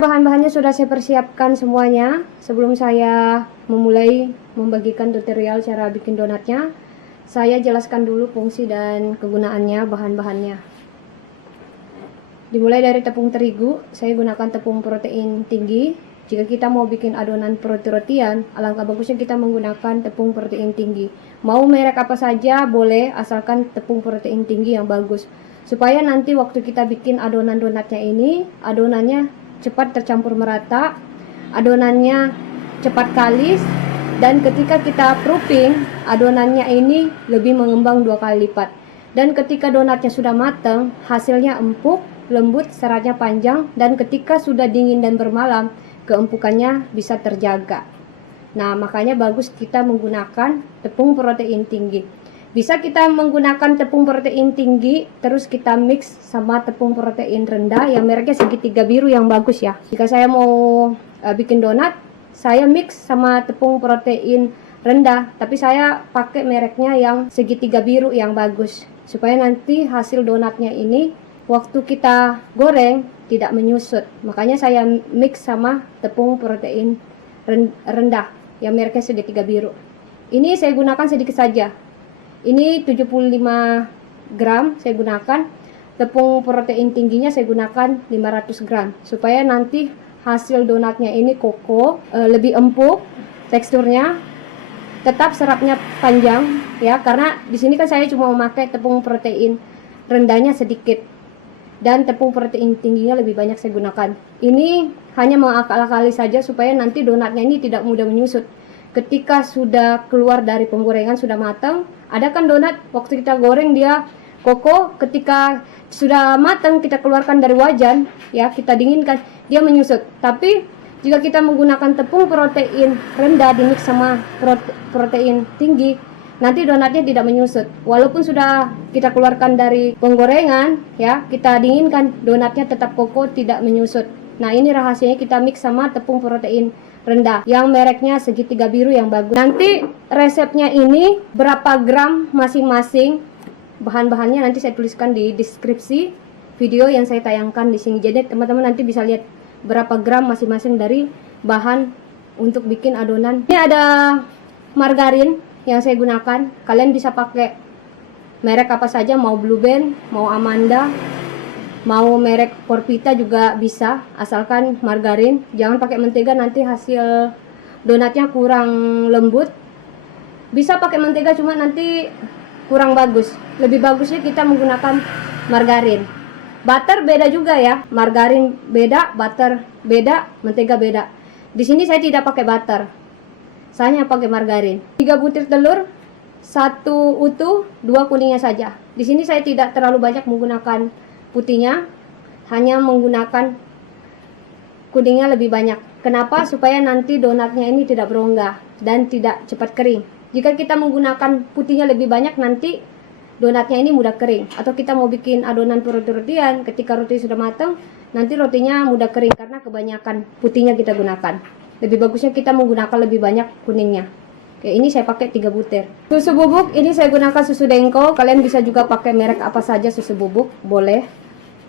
bahan-bahannya sudah saya persiapkan semuanya. Sebelum saya memulai membagikan tutorial cara bikin donatnya, saya jelaskan dulu fungsi dan kegunaannya, bahan-bahannya. Dimulai dari tepung terigu, saya gunakan tepung protein tinggi. Jika kita mau bikin adonan roti-rotian, alangkah bagusnya kita menggunakan tepung protein tinggi. Mau merek apa saja boleh, asalkan tepung protein tinggi yang bagus. Supaya nanti waktu kita bikin adonan donatnya ini, adonannya cepat tercampur merata, adonannya cepat kalis, dan ketika kita proofing, adonannya ini lebih mengembang 2 kali lipat. Dan ketika donatnya sudah matang, hasilnya empuk, lembut, seratnya panjang, dan ketika sudah dingin dan bermalam, keempukannya bisa terjaga. Nah, makanya bagus kita menggunakan tepung protein tinggi. Bisa kita menggunakan tepung protein tinggi, terus kita mix sama tepung protein rendah yang mereknya segitiga biru yang bagus ya. Jika saya mau bikin donat, saya mix sama tepung protein rendah, tapi saya pakai mereknya yang segitiga biru yang bagus. Supaya nanti hasil donatnya ini waktu kita goreng tidak menyusut. Makanya saya mix sama tepung protein rendah yang mereknya segitiga biru. Ini saya gunakan sedikit saja. Ini 75 gram saya gunakan. Tepung protein tingginya saya gunakan 500 gram. Supaya nanti hasil donatnya ini kokoh, lebih empuk teksturnya, tetap seratnya panjang ya, karena di sini kan saya cuma memakai tepung protein rendahnya sedikit dan tepung protein tingginya lebih banyak saya gunakan. Ini hanya mengakal-akali saja supaya nanti donatnya ini tidak mudah menyusut. Ketika sudah keluar dari penggorengan, sudah matang, ada kan donat waktu kita goreng dia kokoh, ketika sudah matang kita keluarkan dari wajan ya, kita dinginkan, dia menyusut. Tapi jika kita menggunakan tepung protein rendah dimix sama protein tinggi, nanti donatnya tidak menyusut. Walaupun sudah kita keluarkan dari penggorengan ya, kita dinginkan, donatnya tetap kokoh, tidak menyusut. Nah, ini rahasianya kita mix sama tepung protein rendah yang mereknya segitiga biru yang bagus. Nanti resepnya ini berapa gram masing-masing, bahan-bahannya nanti saya tuliskan di deskripsi video yang saya tayangkan di sini. Jadi teman-teman nanti bisa lihat berapa gram masing-masing dari bahan untuk bikin adonan. Ini ada margarin yang saya gunakan. Kalian bisa pakai merek apa saja, mau Blue Band, mau Amanda, mau merek Porvita juga bisa, asalkan margarin. Jangan pakai mentega, nanti hasil donatnya kurang lembut. Bisa pakai mentega cuma nanti kurang bagus. Lebih bagusnya kita menggunakan margarin. Butter beda juga ya, margarin beda, butter beda, mentega beda. Di sini saya tidak pakai butter, saya hanya pakai margarin. 3 butir telur, 1 utuh, 2 kuningnya saja. Di sini saya tidak terlalu banyak menggunakan putihnya, hanya menggunakan kuningnya lebih banyak. Kenapa? Supaya nanti donatnya ini tidak berongga dan tidak cepat kering. Jika kita menggunakan putihnya lebih banyak, nanti donatnya ini mudah kering. Atau kita mau bikin adonan roti-rotian, ketika roti sudah matang, nanti rotinya mudah kering karena kebanyakan putihnya kita gunakan. Lebih bagusnya kita menggunakan lebih banyak kuningnya. Oke, ini saya pakai 3 butir. Susu bubuk, ini saya gunakan susu Denko. Kalian bisa juga pakai merek apa saja susu bubuk, boleh.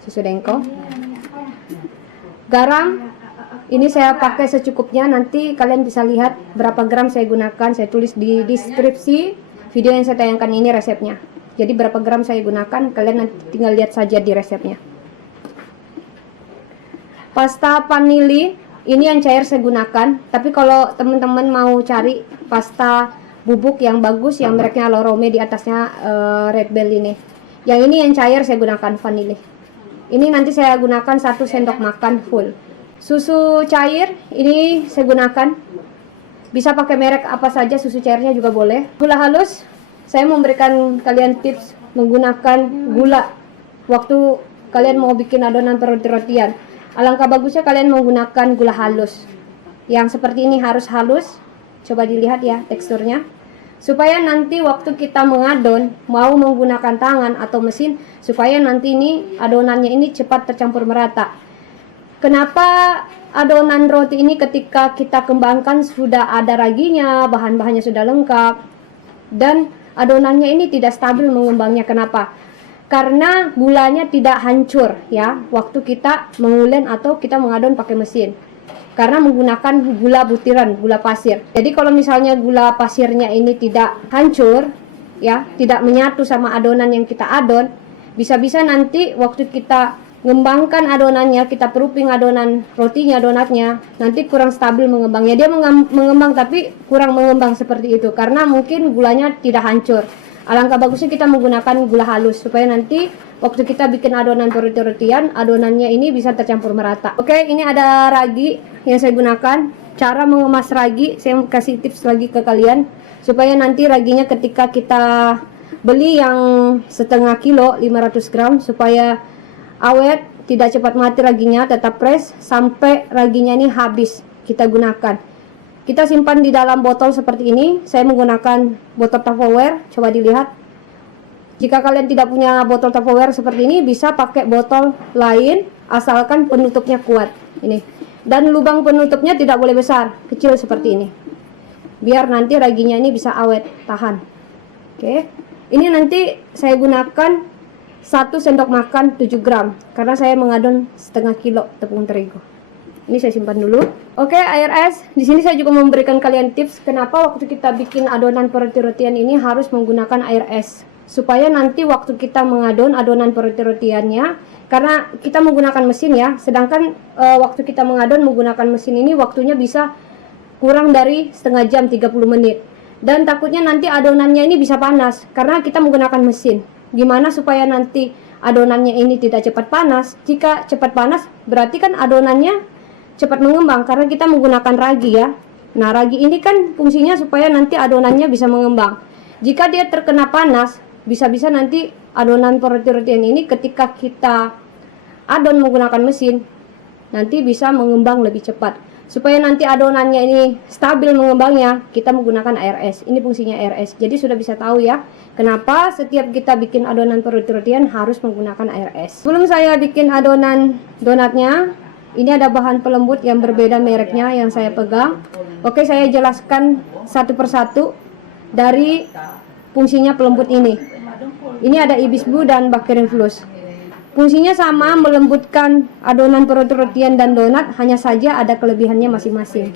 Susu Denko. Garam, ini saya pakai secukupnya. Nanti kalian bisa lihat berapa gram saya gunakan. Saya tulis di deskripsi video yang saya tayangkan ini resepnya. Jadi berapa gram saya gunakan, kalian nanti tinggal lihat saja di resepnya. Pasta vanili, ini yang cair saya gunakan. Tapi kalau teman-teman mau cari pasta bubuk yang bagus, yang mereknya Lorome, di atasnya Red Bell ini. Yang ini yang cair saya gunakan vanili. Ini nanti saya gunakan 1 sendok makan full. Susu cair, ini saya gunakan. Bisa pakai merek apa saja, susu cairnya juga boleh. Gula halus, saya memberikan kalian tips menggunakan gula waktu kalian mau bikin adonan roti-rotian. Alangkah bagusnya kalian menggunakan gula halus. Yang seperti ini harus halus. Coba dilihat ya teksturnya. Supaya nanti waktu kita mengadon, mau menggunakan tangan atau mesin, supaya nanti ini adonannya ini cepat tercampur merata. Kenapa adonan roti ini ketika kita kembangkan sudah ada raginya, bahan-bahannya sudah lengkap, dan adonannya ini tidak stabil mengembangnya? Kenapa? karena gulanya tidak hancur ya waktu kita mengulen atau kita mengadon pakai mesin, karena menggunakan gula butiran, gula pasir. Jadi kalau misalnya gula pasirnya ini tidak hancur ya, tidak menyatu sama adonan yang kita adon, bisa-bisa nanti waktu kita ngembangkan adonannya, kita proofing adonan rotinya, donatnya, nanti kurang stabil mengembangnya. Dia mengembang tapi kurang mengembang seperti itu karena mungkin gulanya tidak hancur. Alangkah bagusnya kita menggunakan gula halus supaya nanti waktu kita bikin adonan roti-rotian, adonannya ini bisa tercampur merata. Oke, ini ada ragi yang saya gunakan. Cara mengemas ragi, saya kasih tips lagi ke kalian supaya nanti raginya ketika kita beli yang setengah kilo 500 gram supaya awet, tidak cepat mati raginya, tetap fresh sampai raginya ini habis kita gunakan. Kita simpan di dalam botol seperti ini. Saya menggunakan botol Tupperware, coba dilihat. Jika kalian tidak punya botol Tupperware seperti ini, bisa pakai botol lain asalkan penutupnya kuat. Ini. Dan lubang penutupnya tidak boleh besar, kecil seperti ini. Biar nanti raginya ini bisa awet, tahan. Oke. Ini nanti saya gunakan 1 sendok makan 7 gram karena saya mengadon setengah kilo tepung terigu. Ini saya simpan dulu. Oke, air es. Di sini saya juga memberikan kalian tips kenapa waktu kita bikin adonan roti-rotian ini harus menggunakan air es. Supaya nanti waktu kita mengadon adonan roti-rotiannya, karena kita menggunakan mesin ya, sedangkan waktu kita mengadon menggunakan mesin ini waktunya bisa kurang dari setengah jam, 30 menit. Dan takutnya nanti adonannya ini bisa panas karena kita menggunakan mesin. Gimana supaya nanti adonannya ini tidak cepat panas? Jika cepat panas berarti kan adonannya cepat mengembang karena kita menggunakan ragi ya. Nah, ragi ini kan fungsinya supaya nanti adonannya bisa mengembang. Jika dia terkena panas, bisa-bisa nanti adonan roti-rotian ini ketika kita adon menggunakan mesin nanti bisa mengembang lebih cepat. Supaya nanti adonannya ini stabil mengembangnya, kita menggunakan air es. Ini fungsinya air es. Jadi sudah bisa tahu ya, kenapa setiap kita bikin adonan roti-rotian harus menggunakan air es. Sebelum saya bikin adonan donatnya, ini ada bahan pelembut yang berbeda mereknya yang saya pegang. Oke, saya jelaskan satu persatu dari fungsinya pelembut ini. Ini ada Ibis Blue dan Baccarin Plus. Fungsinya sama, melembutkan adonan roti-rotian dan donat, hanya saja ada kelebihannya masing-masing.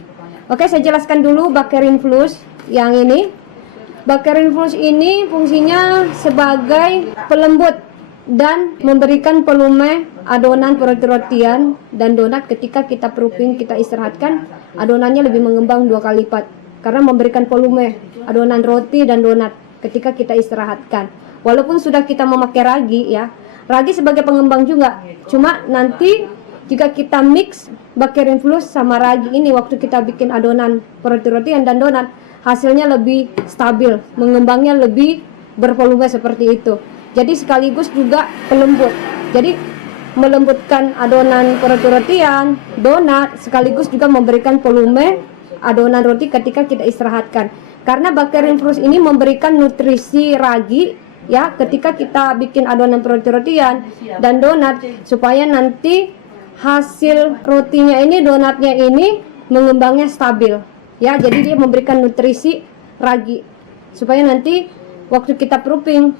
Oke, saya jelaskan dulu Baccarin Plus yang ini. Baccarin Plus ini fungsinya sebagai pelembut dan memberikan volume adonan roti-rotian dan donat ketika kita proofing, kita istirahatkan, adonannya lebih mengembang 2 kali lipat karena memberikan volume adonan roti dan donat ketika kita istirahatkan. Walaupun sudah kita memakai ragi ya, ragi sebagai pengembang juga, cuma nanti jika kita mix Baccarin Plus sama ragi ini waktu kita bikin adonan roti-rotian dan donat, hasilnya lebih stabil, mengembangnya lebih bervolume seperti itu. Jadi sekaligus juga pelembut. Jadi melembutkan adonan roti-rotian, donat, sekaligus juga memberikan volume adonan roti ketika kita istirahatkan. Karena Baccarin Plus ini memberikan nutrisi ragi ya ketika kita bikin adonan roti-rotian dan donat supaya nanti hasil rotinya ini, donatnya ini mengembangnya stabil ya. Jadi dia memberikan nutrisi ragi supaya nanti waktu kita proofing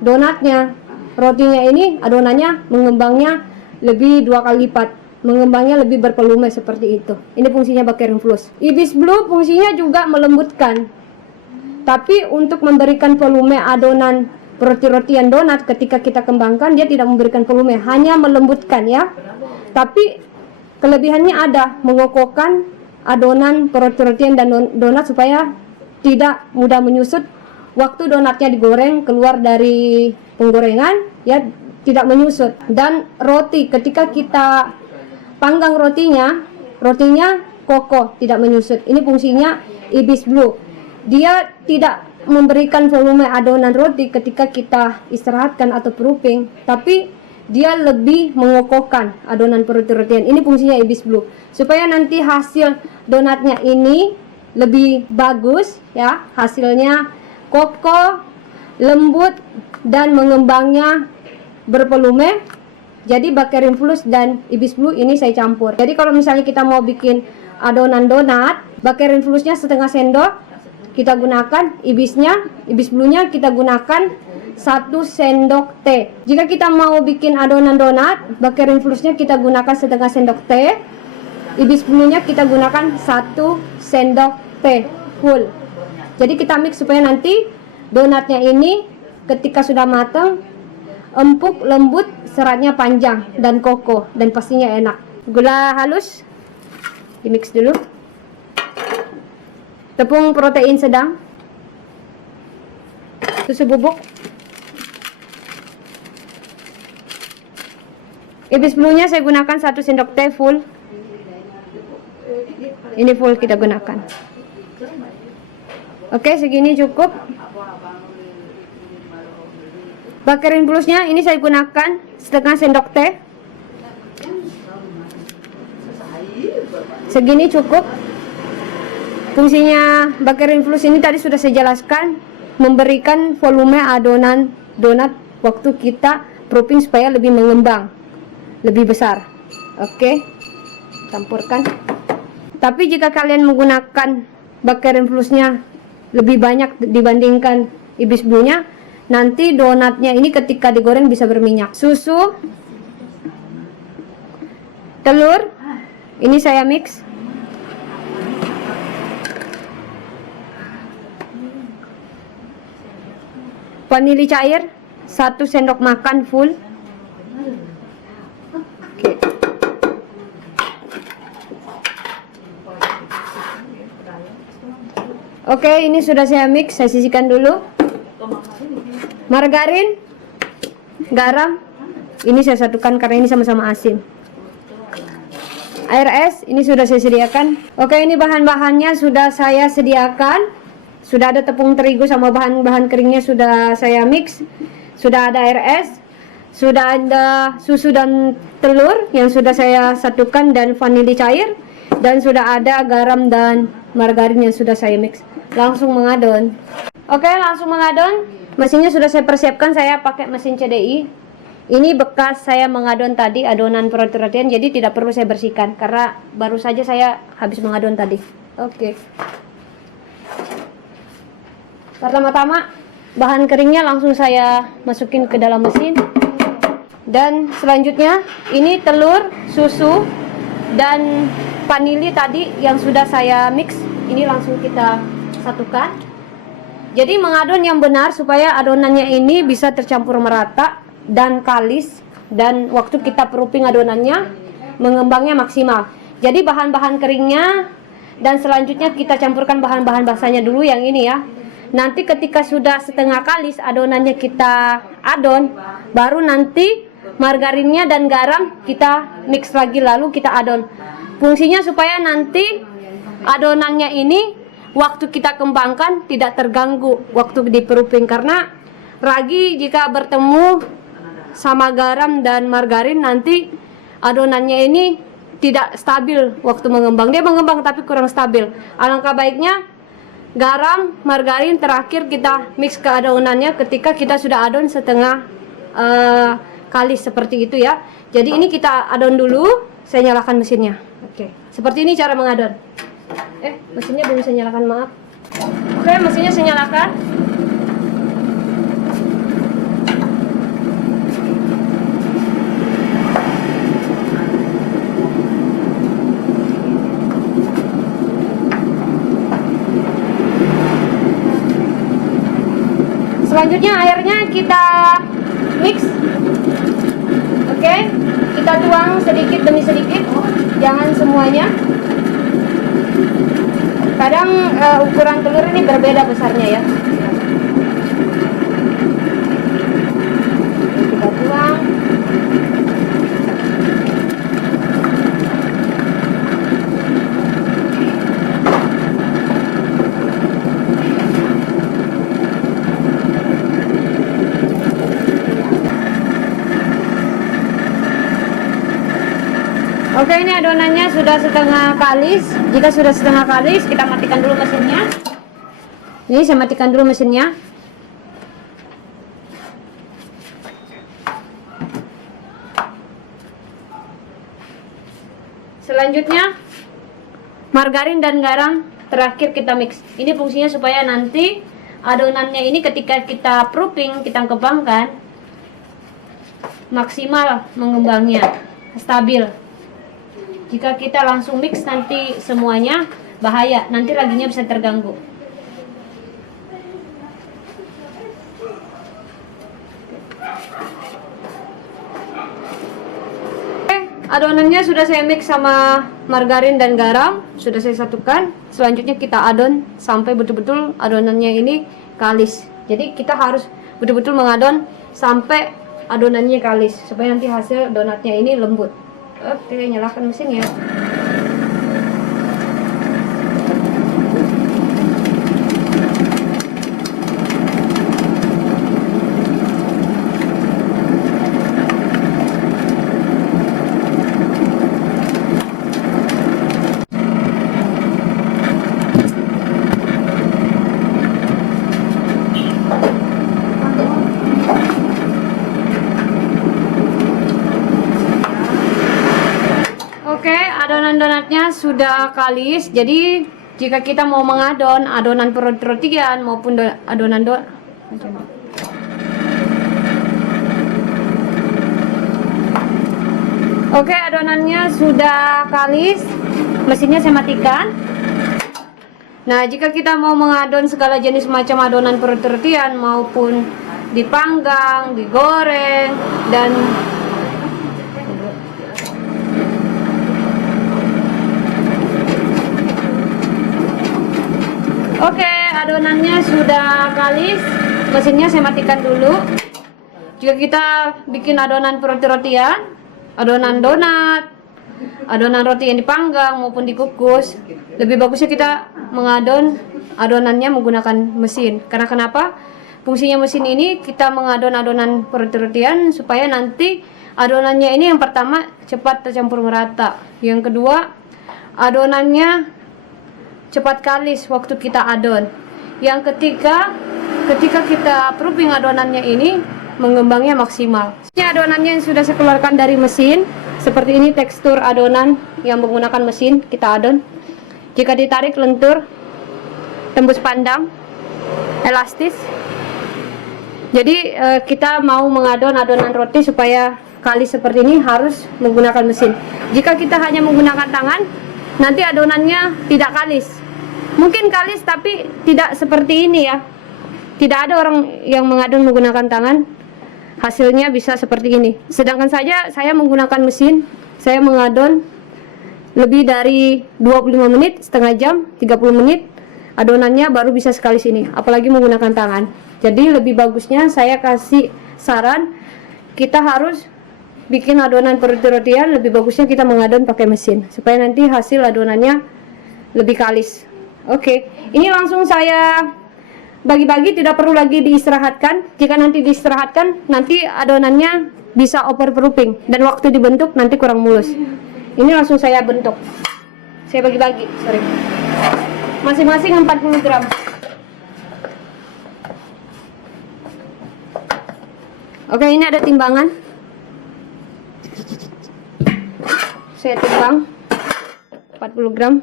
donatnya, rotinya ini, adonannya mengembangnya lebih 2 kali lipat, mengembangnya lebih bervolume seperti itu. Ini fungsinya Baccarin Plus. Ibis Blue fungsinya juga melembutkan, tapi untuk memberikan volume adonan roti-rotian donat ketika kita kembangkan, dia tidak memberikan volume, hanya melembutkan ya. Tapi kelebihannya ada, mengokohkan adonan roti-rotian dan donat supaya tidak mudah menyusut. Waktu donatnya digoreng keluar dari penggorengan ya, tidak menyusut. Dan roti ketika kita panggang rotinya kokoh, tidak menyusut. Ini fungsinya Ibis Blue. Dia tidak memberikan volume adonan roti ketika kita istirahatkan atau proofing, tapi dia lebih mengokohkan adonan roti-rotian. Ini fungsinya Ibis Blue supaya nanti hasil donatnya ini lebih bagus ya, hasilnya kokoh, lembut, dan mengembangnya bervolume. Jadi Baccarin Plus dan Ibis Blue ini saya campur. Jadi kalau misalnya kita mau bikin adonan donat, Baccarin Plusnya setengah sendok kita gunakan, Ibis Blue-nya kita gunakan 1 sendok teh. Jika kita mau bikin adonan donat, baker infusnya kita gunakan setengah sendok teh. Ibis bulunya kita gunakan 1 sendok teh full. Jadi kita mix supaya nanti donatnya ini ketika sudah matang empuk, lembut, seratnya panjang dan kokoh dan pastinya enak. Gula halus di mix dulu. Tepung protein sedang, susu bubuk, ibis bulunya saya gunakan 1 sendok teh full. Ini full kita gunakan. Oke, segini cukup. Bakarin bulusnya ini saya gunakan setengah sendok teh. Segini cukup. Fungsinya bakarin bulus ini tadi sudah saya jelaskan, memberikan volume adonan donat waktu kita proofing supaya lebih mengembang, lebih besar. Oke, campurkan. Tapi jika kalian menggunakan bakarin bulusnya lebih banyak dibandingkan ibis bulunya, nanti donatnya ini ketika digoreng bisa berminyak. Susu, telur, ini saya mix. Vanili cair 1 sendok makan full. Oke, ini sudah saya mix, saya sisihkan dulu. Margarin, garam, ini saya satukan karena ini sama-sama asin. Air es, ini sudah saya sediakan. Oke, ini bahan-bahannya sudah saya sediakan. Sudah ada tepung terigu sama bahan-bahan keringnya sudah saya mix. Sudah ada air es, sudah ada susu dan telur yang sudah saya satukan dan vanili cair, dan sudah ada garam dan margarin yang sudah saya mix. Langsung mengadon. Oke, langsung mengadon. Mesinnya sudah saya persiapkan, saya pakai mesin CDI. Ini bekas saya mengadon tadi adonan roti-rotian, jadi tidak perlu saya bersihkan karena baru saja saya habis mengadon tadi. Oke. Pertama-tama bahan keringnya langsung saya masukin ke dalam mesin. Dan selanjutnya ini telur, susu, dan vanili tadi yang sudah saya mix. Ini langsung kita satukan. Jadi mengadon yang benar supaya adonannya ini bisa tercampur merata dan kalis, dan waktu kita proofing adonannya mengembangnya maksimal. Jadi bahan-bahan keringnya dan selanjutnya kita campurkan bahan-bahan basahnya dulu yang ini ya. Nanti ketika sudah setengah kalis adonannya kita adon, baru nanti margarinnya dan garam kita mix lagi lalu kita adon. Fungsinya supaya nanti adonannya ini waktu kita kembangkan tidak terganggu waktu di proofing, karena ragi jika bertemu sama garam dan margarin nanti adonannya ini tidak stabil waktu mengembang. Dia mengembang tapi kurang stabil. Alangkah baiknya garam, margarin terakhir kita mix ke adonannya ketika kita sudah adon setengah kalis seperti itu ya. Jadi ini kita adon dulu, saya nyalakan mesinnya. Oke, seperti ini cara mengadon. Mesinnya belum saya nyalakan, maaf. Oke, mesinnya saya nyalakan. Selanjutnya airnya kita mix. Oke, kita tuang sedikit demi sedikit, jangan semuanya. Kadang ukuran telur ini berbeda besarnya ya. Kita tuang. Oke, ini adonannya sudah setengah kalis. Jika sudah setengah kalis, kita matikan dulu mesinnya. Ini saya matikan dulu mesinnya. Selanjutnya margarin dan garam terakhir kita mix. Ini fungsinya supaya nanti adonannya ini ketika kita proofing, kita kembangkan maksimal mengembangnya, stabil. Jika kita langsung mix nanti semuanya bahaya, nanti raginya bisa terganggu. Adonannya sudah saya mix sama margarin dan garam, sudah saya satukan. Selanjutnya kita adon sampai betul-betul adonannya ini kalis. Jadi kita harus betul-betul mengadon sampai adonannya kalis supaya nanti hasil donatnya ini lembut. Oke, nyalakan mesin ya. Oke, adonan donatnya sudah kalis. Jadi jika kita mau mengadon adonan rotian maupun adonan Oke, adonannya sudah kalis. Mesinnya saya matikan. Nah, jika kita mau mengadon segala jenis macam adonan rotian maupun dipanggang, digoreng, dan oke, adonannya sudah kalis, mesinnya saya matikan dulu. Jika kita bikin adonan roti-rotian, adonan donat, adonan roti yang dipanggang maupun dikukus, lebih bagusnya kita mengadon adonannya menggunakan mesin. Karena kenapa? Fungsinya mesin ini kita mengadon adonan roti-rotian supaya nanti adonannya ini yang pertama cepat tercampur merata. Yang kedua, adonannya cepat kalis waktu kita adon. Yang ketiga, ketika kita proofing adonannya ini mengembangnya maksimal. Ini adonannya yang sudah saya keluarkan dari mesin. Seperti ini tekstur adonan yang menggunakan mesin kita adon. Jika ditarik lentur, tembus pandang, elastis. Jadi kita mau mengadon adonan roti supaya kalis seperti ini harus menggunakan mesin. Jika kita hanya menggunakan tangan, nanti adonannya tidak kalis. Mungkin kalis tapi tidak seperti ini ya. Tidak ada orang yang mengadon menggunakan tangan, hasilnya bisa seperti ini. Sedangkan saya menggunakan mesin, saya mengadon lebih dari 25 menit, setengah jam, 30 menit, adonannya baru bisa sekali sini, apalagi menggunakan tangan. Jadi lebih bagusnya saya kasih saran, kita harus bikin adonan roti-rotian, lebih bagusnya kita mengadon pakai mesin, supaya nanti hasil adonannya lebih kalis. Oke, ini langsung saya bagi-bagi, tidak perlu lagi diistirahatkan. Jika nanti diistirahatkan, nanti adonannya bisa overproofing dan waktu dibentuk nanti kurang mulus. Ini langsung saya bentuk. Saya bagi-bagi, sorry. Masing-masing 40 gram. Oke, ini ada timbangan. Saya timbang 40 gram.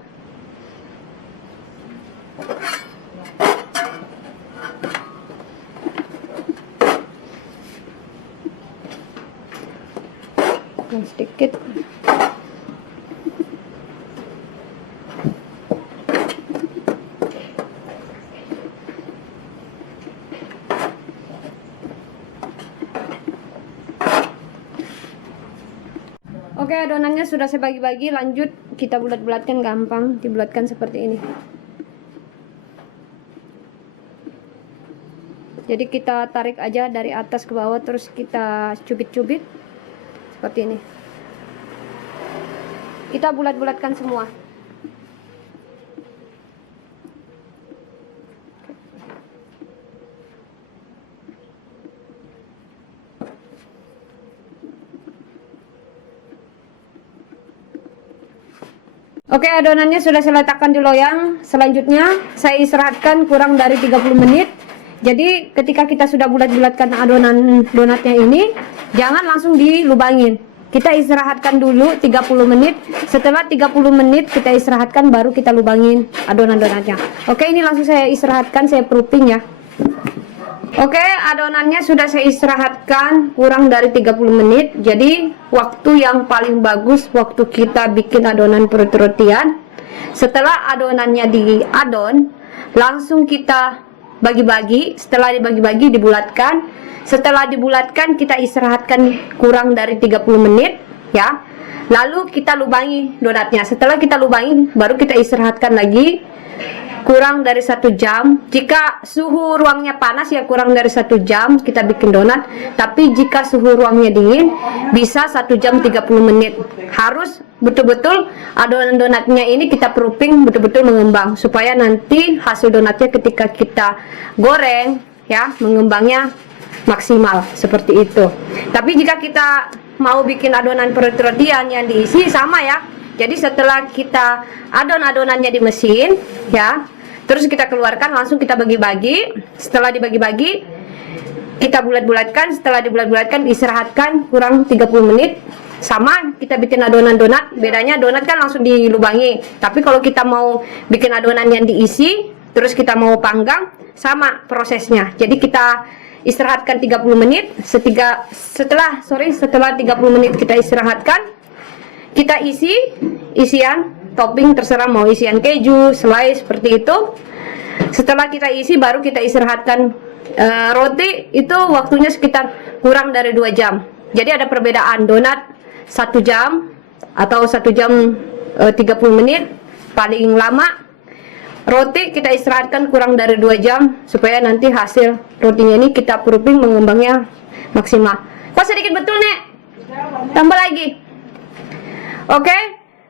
Sedikit. Oke, adonannya sudah saya bagi-bagi, lanjut kita bulat-bulatkan, gampang dibulatkan seperti ini. Jadi kita tarik aja dari atas ke bawah, terus kita cubit-cubit seperti ini. Kita bulat-bulatkan semua. Oke, adonannya sudah saya letakkan di loyang. Selanjutnya saya istirahatkan kurang dari 30 menit. Jadi ketika kita sudah bulat-bulatkan adonan donatnya ini, jangan langsung dilubangin. Kita istirahatkan dulu 30 menit. Setelah 30 menit kita istirahatkan, baru kita lubangin adonan donatnya. Oke, ini langsung saya istirahatkan, saya proofing ya. Oke, adonannya sudah saya istirahatkan kurang dari 30 menit. Jadi, waktu yang paling bagus waktu kita bikin adonan roti-rotian. Setelah adonannya diadon, langsung kita bagi-bagi. Setelah dibagi-bagi, dibulatkan. Setelah dibulatkan, kita istirahatkan kurang dari 30 menit, ya. Lalu kita lubangi donatnya. Setelah kita lubangi, baru kita istirahatkan lagi kurang dari 1 jam. Jika suhu ruangnya panas ya kurang dari 1 jam kita bikin donat. Tapi jika suhu ruangnya dingin bisa 1 jam 30 menit. Harus betul-betul adonan donatnya ini kita proofing betul-betul mengembang, supaya nanti hasil donatnya ketika kita goreng ya mengembangnya maksimal seperti itu. Tapi jika kita mau bikin adonan roti-rotian yang diisi sama ya. Jadi setelah kita adon-adonannya di mesin ya, terus kita keluarkan, langsung kita bagi-bagi. Setelah dibagi-bagi, kita bulat-bulatkan. Setelah dibulat-bulatkan, istirahatkan kurang 30 menit. Sama kita bikin adonan donat. Bedanya donat kan langsung dilubangi. Tapi kalau kita mau bikin adonan yang diisi, terus kita mau panggang, sama prosesnya. Jadi kita istirahatkan 30 menit. Setelah 30 menit kita istirahatkan, kita isi isian topping, terserah mau isian keju, selai seperti itu. Setelah kita isi baru kita istirahatkan. Roti itu waktunya sekitar kurang dari 2 jam. Jadi ada perbedaan, donat 1 jam atau 1 jam 30 menit paling lama. Roti kita istirahatkan kurang dari 2 jam supaya nanti hasil rotinya ini kita proofing mengembangnya maksimal. Kok sedikit betul nek? Tambah lagi. Oke,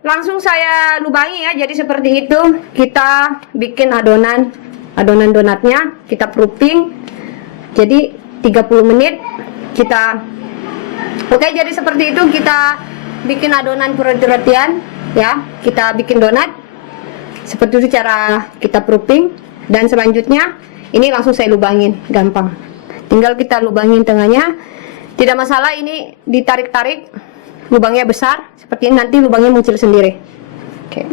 langsung saya lubangi ya. Jadi seperti itu kita bikin adonan donatnya, kita proofing. Jadi 30 menit kita. Oke, jadi seperti itu kita bikin adonan roti-rotian ya. Kita bikin donat. Seperti itu cara kita proofing. Dan selanjutnya ini langsung saya lubangin, gampang. Tinggal kita lubangin tengahnya. Tidak masalah ini ditarik-tarik. Lubangnya besar seperti ini, nanti lubangnya mengecil sendiri. Oke.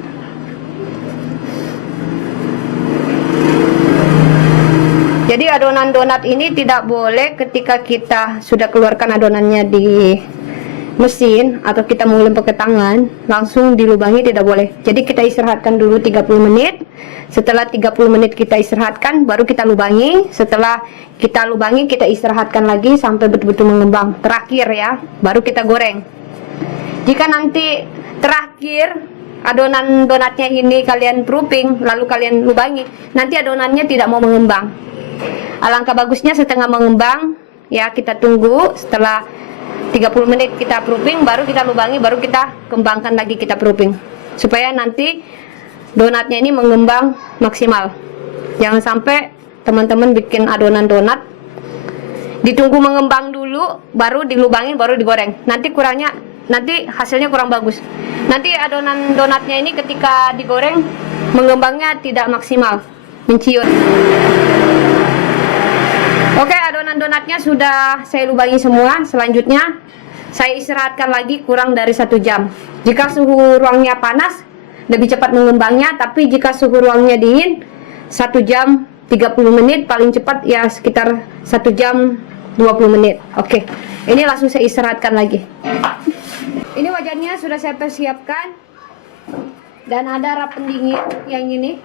Jadi adonan donat ini tidak boleh ketika kita sudah keluarkan adonannya di mesin atau kita mau lempar ke tangan langsung dilubangi, tidak boleh. Jadi kita istirahatkan dulu 30 menit. Setelah 30 menit kita istirahatkan baru kita lubangi. Setelah kita lubangi kita istirahatkan lagi sampai betul-betul mengembang. Terakhir ya, baru kita goreng. Jika nanti terakhir adonan donatnya ini kalian proofing lalu kalian lubangi, nanti adonannya tidak mau mengembang. Alangkah bagusnya setengah mengembang ya, kita tunggu setelah 30 menit kita proofing baru kita lubangi, baru kita kembangkan lagi, kita proofing supaya nanti donatnya ini mengembang maksimal. Jangan sampai teman-teman bikin adonan donat ditunggu mengembang dulu baru dilubangin baru digoreng, nanti hasilnya kurang bagus. Nanti adonan donatnya ini ketika digoreng mengembangnya tidak maksimal, menciut. Oke, adonan donatnya sudah saya lubangi semua. Selanjutnya saya istirahatkan lagi kurang dari 1 jam. Jika suhu ruangnya panas lebih cepat mengembangnya, tapi jika suhu ruangnya dingin 1 jam 30 menit, paling cepat ya sekitar 1 jam 20 menit. Oke, ini langsung saya istirahatkan lagi. Ini wajannya sudah saya persiapkan dan ada rap pendingin yang ini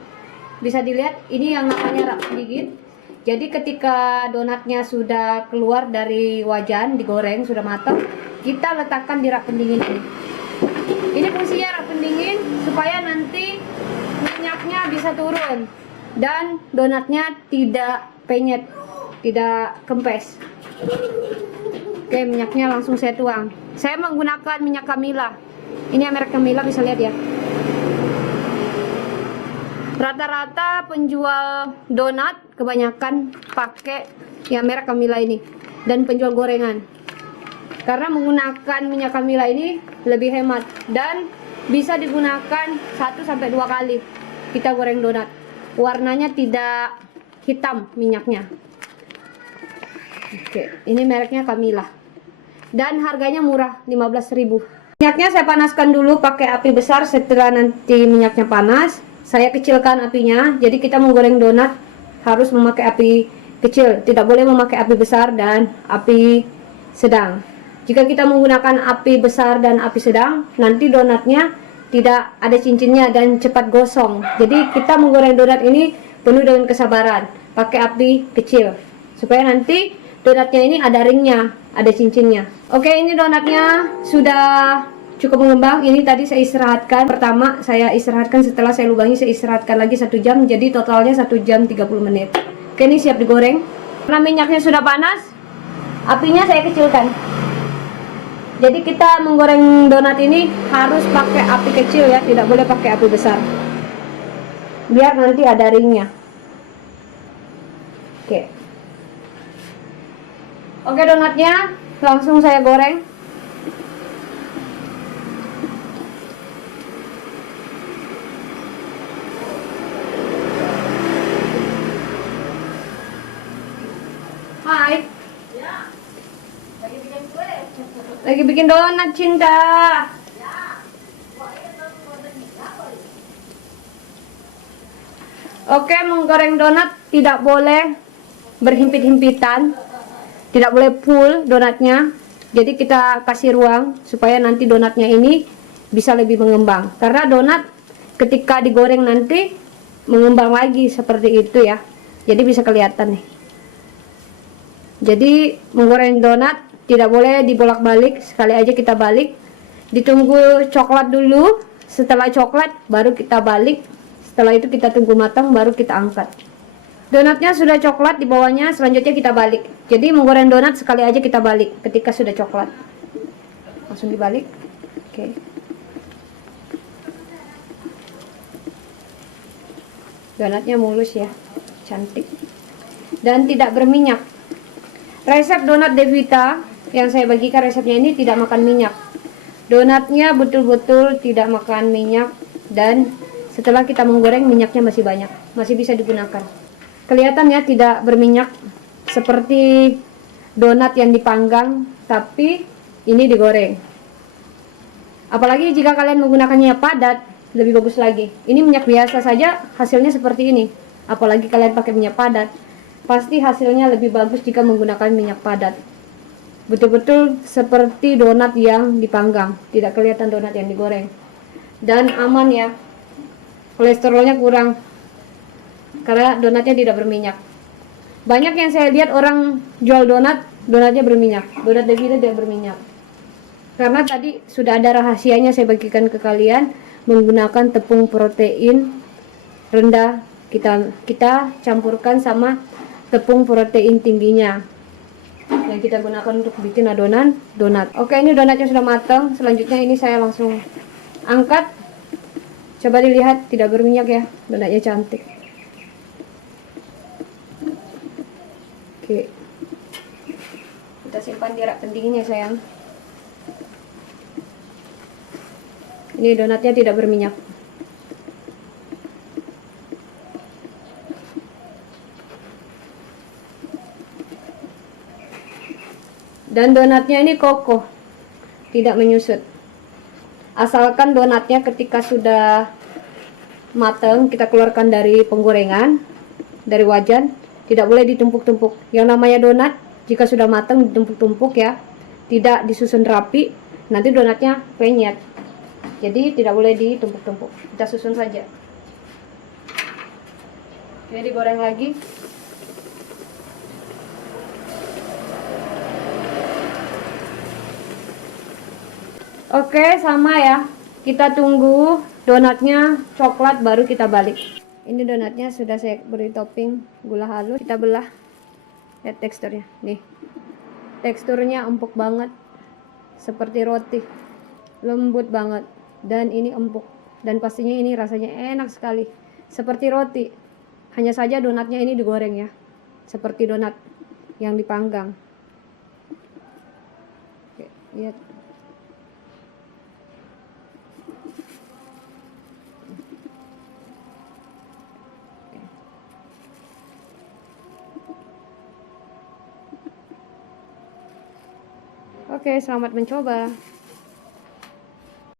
bisa dilihat, ini yang namanya rap pendingin. Jadi ketika donatnya sudah keluar dari wajan digoreng sudah matang, kita letakkan di rak pendingin ini. Ini fungsinya rak pendingin supaya nanti minyaknya bisa turun dan donatnya tidak penyet, tidak kempes. Oke, minyaknya langsung saya tuang. Saya menggunakan minyak Camilla. Ini merek Camilla, bisa lihat ya. Rata-rata penjual donat kebanyakan pakai ya merek Camilla ini, dan penjual gorengan. Karena menggunakan minyak Camilla ini lebih hemat dan bisa digunakan 1-2 kali kita goreng donat. Warnanya tidak hitam minyaknya. Oke, ini mereknya Camilla. Dan harganya murah, 15.000. Minyaknya saya panaskan dulu pakai api besar. Setelah nanti minyaknya panas, saya kecilkan apinya. Jadi kita menggoreng donat harus memakai api kecil, tidak boleh memakai api besar dan api sedang. Jika kita menggunakan api besar dan api sedang, nanti donatnya tidak ada cincinnya dan cepat gosong. Jadi kita menggoreng donat ini penuh dengan kesabaran, pakai api kecil supaya nanti donatnya ini ada ringnya, ada cincinnya. Oke, ini donatnya sudah cukup mengembang. Ini tadi saya istirahatkan. Pertama saya istirahatkan, setelah saya lubangi saya istirahatkan lagi 1 jam, jadi totalnya 1 jam 30 menit. Oke, ini siap digoreng. Karena minyaknya sudah panas, apinya saya kecilkan. Jadi kita menggoreng donat ini harus pakai api kecil ya, tidak boleh pakai api besar. Biar nanti ada ringnya. Oke. Oke, donatnya langsung saya goreng. Hai. Lagi bikin donat, Cinta. Oke, menggoreng donat tidak boleh berhimpit-himpitan, tidak boleh full donatnya. Jadi kita kasih ruang supaya nanti donatnya ini bisa lebih mengembang. Karena donat ketika digoreng nanti mengembang lagi seperti itu ya. Jadi bisa kelihatan nih. Jadi menggoreng donat tidak boleh dibolak-balik, sekali aja kita balik. Ditunggu coklat dulu, setelah coklat baru kita balik. Setelah itu kita tunggu matang baru kita angkat. Donatnya sudah coklat di bawahnya, selanjutnya kita balik. Jadi menggoreng donat sekali aja kita balik ketika sudah coklat. Langsung dibalik. Oke. Donatnya mulus ya, cantik. Dan tidak berminyak. Resep donat Devita yang saya bagikan, resepnya ini tidak makan minyak. Donatnya betul-betul tidak makan minyak, dan setelah kita menggoreng minyaknya masih banyak, masih bisa digunakan. Kelihatan ya tidak berminyak seperti donat yang dipanggang, tapi ini digoreng. Apalagi jika kalian menggunakannya padat, lebih bagus lagi. Ini minyak biasa saja hasilnya seperti ini, apalagi kalian pakai minyak padat, pasti hasilnya lebih bagus jika menggunakan minyak padat. Betul-betul seperti donat yang dipanggang, tidak kelihatan donat yang digoreng. Dan aman ya, kolesterolnya kurang karena donatnya tidak berminyak. Banyak yang saya lihat orang jual donat, donatnya berminyak. Donat Devita tidak berminyak. Karena tadi sudah ada rahasianya saya bagikan ke kalian, menggunakan tepung protein rendah kita campurkan sama tepung protein tingginya yang kita gunakan untuk bikin adonan donat. Oke, ini donatnya sudah matang. Selanjutnya ini saya langsung angkat. Coba dilihat, tidak berminyak ya, donatnya cantik. Oke, kita simpan di rak pendinginnya sayang. Ini donatnya tidak berminyak. Dan donatnya ini kokoh, tidak menyusut. Asalkan donatnya ketika sudah matang, kita keluarkan dari penggorengan, dari wajan, tidak boleh ditumpuk-tumpuk. Yang namanya donat, jika sudah matang ditumpuk-tumpuk ya, tidak disusun rapi, nanti donatnya penyet. Jadi tidak boleh ditumpuk-tumpuk, kita susun saja. Oke, digoreng lagi. Oke, sama ya. Kita tunggu donatnya coklat baru kita balik. Ini donatnya sudah saya beri topping gula halus. Kita belah. Lihat teksturnya. Nih. Teksturnya empuk banget. Seperti roti. Lembut banget. Dan ini empuk. Dan pastinya ini rasanya enak sekali. Seperti roti. Hanya saja donatnya ini digoreng ya. Seperti donat yang dipanggang. Oke, lihat. Oke, selamat mencoba.